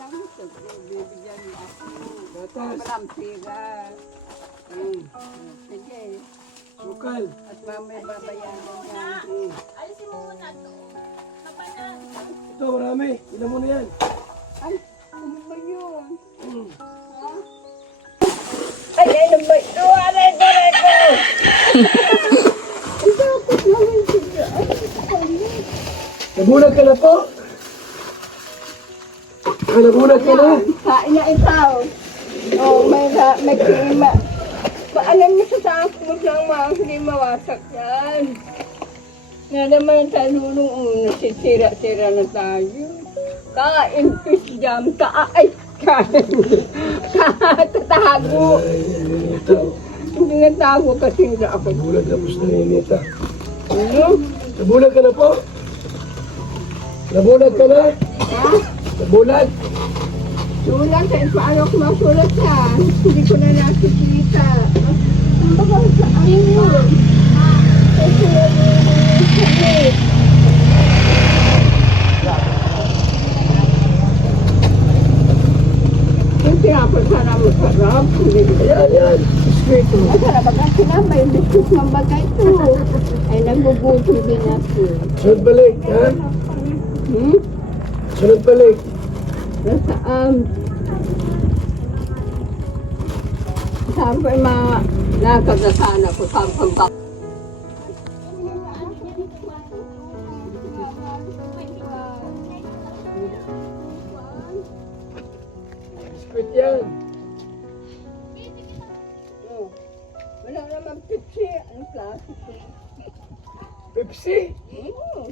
ng gusto. Bibigyan mo ako. Gatas. Walang pira. Sige. Sukal. At mamay babayaran yan. Alisin mo muna ito. Napanan. Ito, marami. Ilan mo na yan? Ay, ano ba yun? Ha? Ay, ano ba ito? Aray ko! Ang dapat naman siya. Ay, kapalit. Nabulag ka na po. Nabulag ka na. Kain na ikaw. Oh, may klima. Paalam mo sa takot lang mga hindi mawasak yan. Na naman sa lulong nasisira-sira na tayo. Kain fish jam, kain. Tatago. Ito. Hindi na tago kasi hindi ako. Nabulag tapos naninita. Ano? Nabulag ka na po. Nabulag ka na. Ha? Nabulag. Sulat sa paano ko masulat yan? Hindi ko na nakikita. Ang bagal sa ayun. Kasi sabi. Yung tinapos sana masarap. Ayan, yan. Biskuit. Ay, sarap ang sinamay. Biskuit ng bagay ito. Ay, nagbubuto din ako. Sunod balik, ha? Sunod balik. Nasaan? Sabi mga nakagasan ako sa pagkak. Biskuit yan. Wala naman pitsi. Anong klase ko? Pepsi.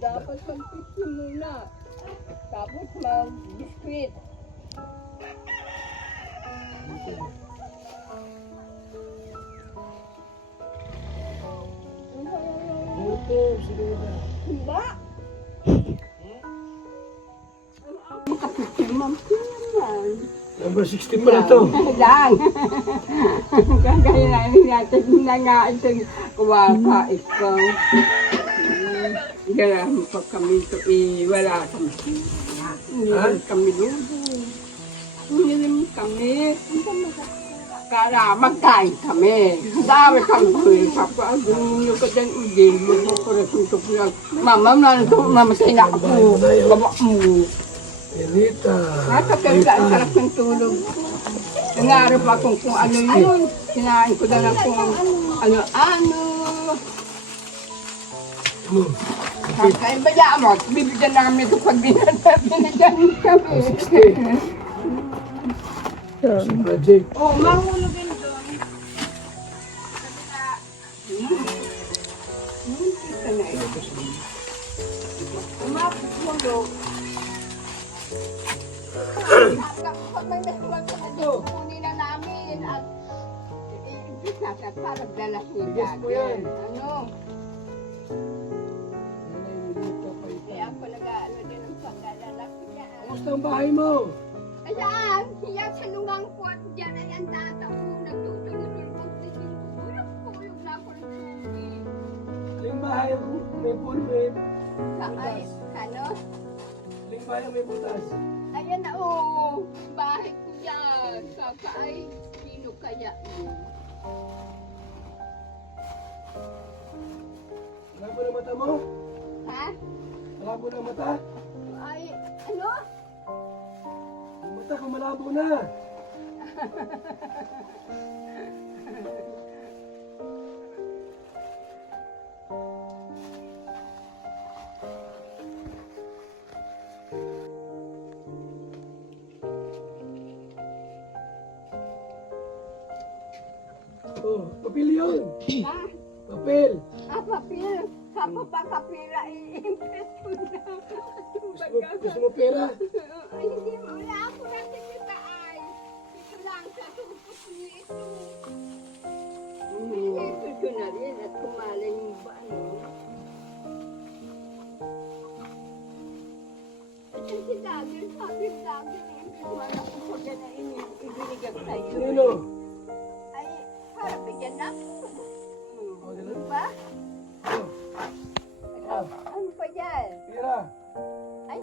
Dapat mag-pitsi muna. Tapos mag-biskuit. Buto. Sige na. Ba? Makapitsi naman. Number 16 pa na to. Lang. Kagayanin natin na nga itong kuwaka ikaw. Garahan pa kami ito wala kami. Hindi kami ludo. Hindi kami. Kaya magkain kami. Dami kami kuya. Papa, yung ka dyan ugin. Magpukurasyon ko po lang. Mama, mamasay na ako. Baba mo. Erita. Nasa pera, ang sarap ng tulog. Nangarap akong kung ano yun. Sinain ko na lang kung ano-ano. Kaya baya mo, bibigyan na kami ito pag binigyan kami. 60. Project. Oh, mahulogin doon. Kita na ito. Umapulog. Pag may nasulat ko na dito, kunin na namin at i-ibig natin para dalas niya. Bigas po yan. Ano? Kaya ako nag-aalo din ng paglalaki niya. Kamusta ang bahay mo? Ayan, hiya sa lungang po at dyan ay ang tatao. Nagtutulog-tulog magsisimulog na ako ng tubig. Aling bahay may pool, may Ay, ano? aling bahay may butas. Ayan na oh, bahay ko dyan. Kaka ay, sino kaya yun? Malabo na mata mo? Ha? Malabo na mata? Ay, ano? Ang mata ko malabo na. Oh, papel yun. Ha? Papel. Papel. Sapa pa kapila i-impress ko na. Gusto mo pera? Ay, hindi. Wala ako natin kita ay. Ito lang sa tupos niyo ito. Ito ko na rin at kumalay yung ba ano. At yung si Dagger, sabi ng Dagger, wala ko po dyan na ibinigay sa'yo. Sino? Ay, para bigyan na ako. O, ganun. Ba? Oh, Ano pa yan? pera. Ay,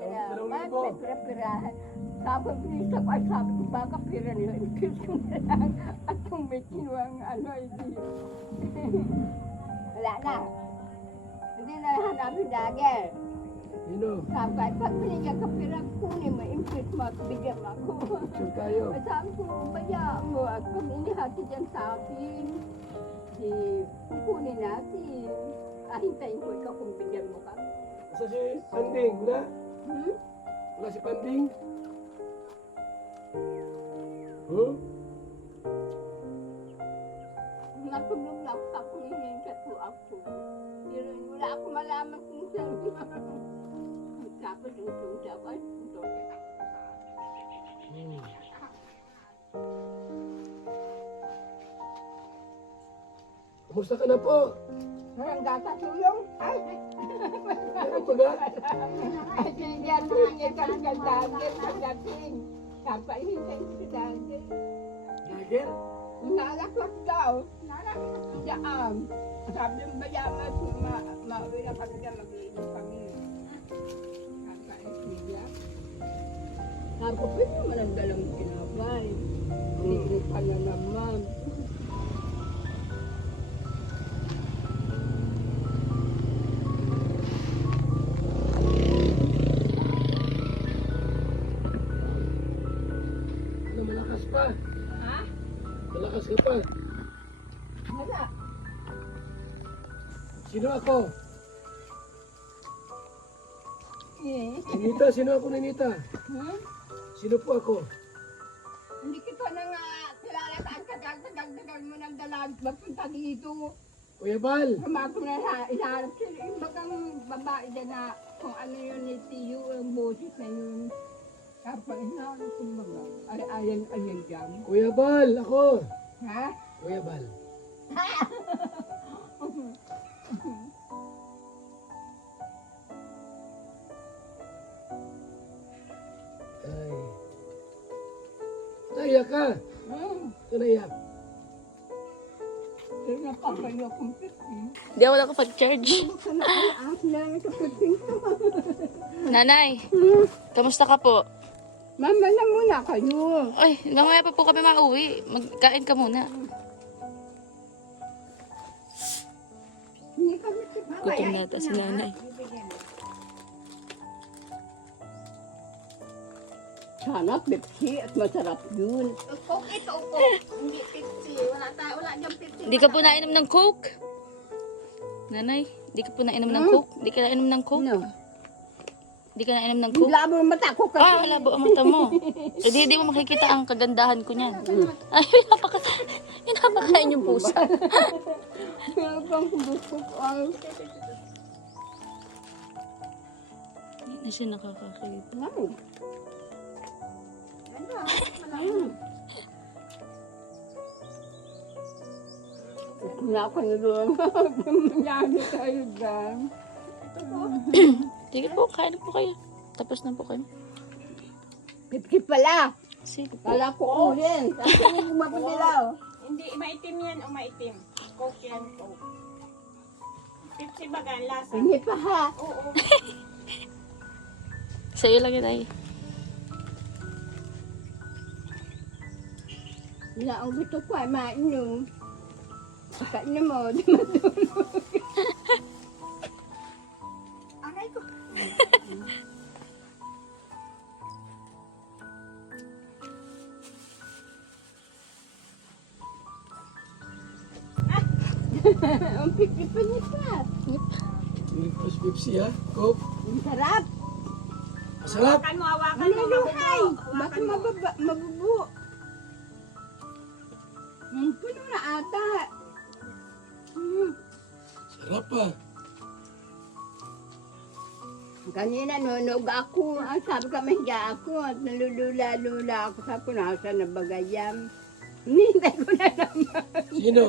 Dalawang libo. May pira-pirahan. Sabi ko sa ay sabi ko baka pira nila. Ikis ko na lang. At kung may kinuwang hindi. Wala na. Hindi na hanapin dagger. Sino? Sabi ko, ay pag binigyan ka pira, kunin mo, impit mo at bigyan mo ako. Sure tayo. At sabi ko, bayaan mo at pag inihati dyan sa akin, kukunin natin. Hintayin ko ikaw kung bigyan mo ka. Asa si Panding? Wala? Hmm? Wala si Panding? Hmm? Natulog na ako sa kumihingat po ako. Pero wala ako malaman kung saan. Tapos utong siya ako, ay utong siya. Hmm. Kumusta ka na po? Parang gata tulong. Ay! Ano pa ga? Ay, sinigyan mo nga ka ng dagger pagdating. Kapag hintay ko sa dagger. Lager? Nalakot daw. Nalakot daan. Sabi ng bayaman, mauwi na kami dyan, mag-iinom kami. Kapag siya. Sabi ko, pwede naman ang dalang kinabay. Libre pa na naman. Ano, malakas pa? Ha? Malakas ka pa? Wala. Sino ako? Eh. Ninita, sino ako Ninita? Hmm? Sino po ako? Hindi kita na nga kilala ka ang tagal mo ng dalag magpunta dito. Kuya Bal? Kumako na iharap sila. Yung bagang babae dyan na kung ano yun ni Tiyo, yung boses na yun. Kapag iharap ko baga. Ay, ayan dyan. Kuya Bal, ako. Ha? Kuya Bal. Ay. Naiyak ka? Hmm. Ito naiyak. Pero napapayo akong piting. Di ako nakapag-charge. Sana ay na sa piting to. Nanay, kamusta ka po? Mama na muna kayo. Ay, mamaya pa po kami mauwi. Magkain ka muna. Hindi kami si Gutom na ata si nanay. Sana Pepsi at masarap yun. Coke ito, Coke. Hindi Pepsi. Wala dyan Pepsi. Di ka po nainom ng Coke? Nanay, di ka po nainom ng Coke? Di ka nainom ng Coke? No. Di ka nainom ng Yung Coke? labo ng mata ko kasi. Ah, labo ang mata mo. Eh, di mo makikita ang kagandahan ko niyan. Ay, pinapakain yung pusa. Pero pang gusto ko ang... Hindi na siya nakakakita. Ano? Wala ko na doon. Mangyari tayo dyan. Sige po, kain na po kayo. Tapos na po kayo. Pipki pala. Sige po. Kala ko urin. Kasi hindi mapadilaw. Hindi, maitim yan o maitim. Coke yan, Coke. Pepsi baga, ang lasa. Hindi pa ha. Oo. Sa'yo lang yun ay. Wala ang gusto ko ay mainom. Pagkain mo, di matulog. Aray ko. Ang pipki pa niya pa. Plus Pepsi ha? Coke? Ang sarap. Masarap? Hawakan mo, hawakan mo. Maluluhay. Hawakan Baka mo. mabubu. Puno na ata. Sarap pa. Kanina nunog ako. Ang sabi ka mahiga ako at nalulula-lula ako sa punasa na bagayam. Hinihintay ko na naman. Sino?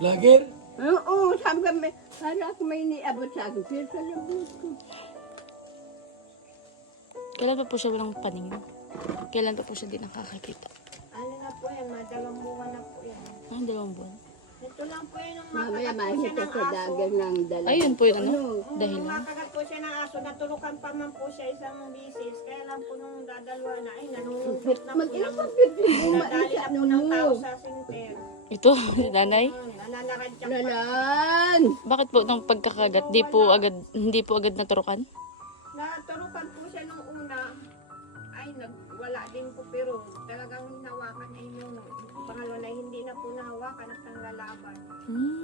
Vlogger? Oo, sabi ka may, para ako may iniabot sa akin. Pero sa labot ko. Kailan pa po siya walang paningin? Kailan pa po siya di nakakakita? Ano na po yan, madalawang bunga na po yan. Ah, 2 buwan. Ito lang po yun, nung Mamaya makagat po siya makita ng sa aso. dagat ng dala. Ayun po yun, ano? Nung Dahilan. makagat po siya ng aso, natulukan pa man po siya isang bisis. Kaya lang po nung dadalwa na, ay nanunungkot na po Mag-ilang ng pagpipili. nadali na po ng tao sa sinter. Ito, si nanay. Nananaradyak pa. Lalan! Bakit po nung pagkakagat, hindi po agad naturukan? Naturukan po siya nung una. Ay, wala din po pero talagang hinawakan ay yung pangalawa na hindi na po nahawakan at ang lalaban.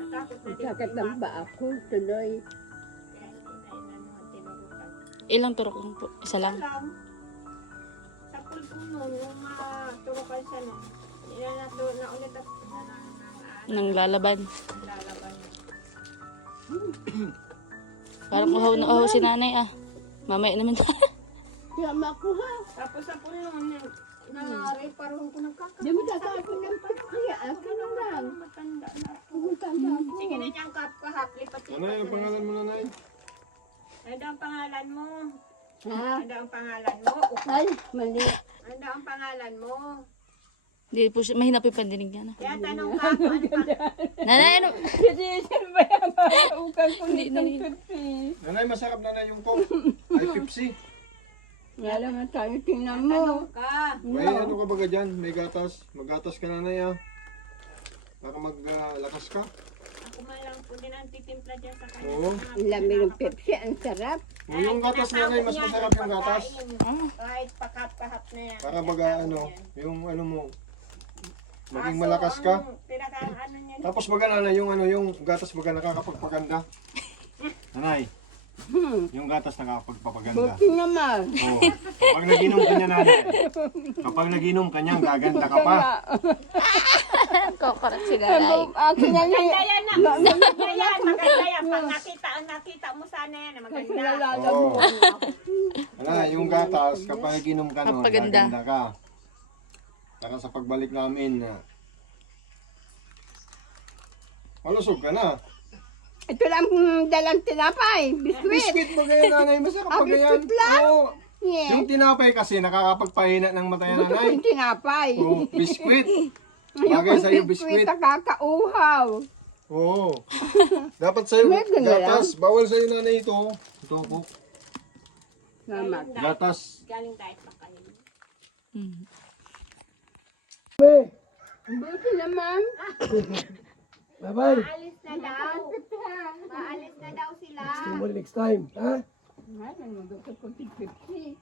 Natakot na din Sakit po ng yung ba ako tuloy. kaya hindi na inano at tinurukan. Ilang turok lang po? Isa lang? Alam, sa pulpong nun, nung maturukan siya nun, na ulit at Nang lalaban. lalaban. Parang uhaw na uhaw si nanay ah. Mamaya naman tayo. Tiyama ko ha. Tapos sa pulong, na-reparoon ko ng kakak. Di mo tatapon ng pagkaya. Akin na lang. Matanda na. Pumuntan ako. Sige na niyang kahap, lipat-lipat. Ano yung pangalan mo, nanay? Ano ang pangalan mo? Ha? Ano ang pangalan mo? Ay, mali. Ano ang pangalan mo? Hindi po siya, mahina po yung pandinig niya. No? Kaya tanong ka kung ano pa. Nanay, ano? Kasi sino ba yung maukan ko nitong pipi? Nanay, masarap nanay yung coke. Ay, Pepsi. Nga naman tayo, tingnan mo. Tanong ka. May ano ka baga dyan? May gatas. Maggatas ka, nanay, ah. Para maglakas ka. Ako man lang po din ang titimpla dyan sa kanya. Oo. Ang lamig ng Pepsi, ang sarap. O, yung gatas, nanay, mas masarap yung gatas. Kahit pakap-kahap na yan. Para baga, ano, yung ano mo, maging malakas ka. Pinaka-ano niya. Tapos baga, nanay, yung ano, yung gatas baga nakakapagpaganda. Nanay, yung gatas nakakapagpapaganda. Buti naman. Oo. Kapag naginom ka niya, nanay. Kapag naginom ka niya, gaganda ka pa. Kokorat si nanay. Akin na lang. Maganda yan na. Maganda yan. Maganda yan. Pag nakita mo sana yan. Maganda. Nalala Oo. mo. Nanay, yung gatas, kapag naginom ka nun, Papaganda. gaganda ka. Para sa pagbalik namin, malusog ka na. Ito lang dalang tinapay. Biskuit. Biscuit ba ganyan, nanay? Masarap pa ganyan. biscuit lang? Oo. Yeah. Yung tinapay kasi nakakapagpahina ng mata yan, nanay. Yung tinapay. Oo, biscuit. Bagay sa'yo, biscuit. Nakakauhaw. Oo. Dapat sa'yo, Meron na gatas. Bawal sa'yo, nanay, ito. Ito po. Salamat. Gatas. Galing diet pa kayo. Buti naman. Bye-bye. Maalis na daw. Maalis na daw sila. See you next time. Ha? Ay, nanonood ako ng Pepsi.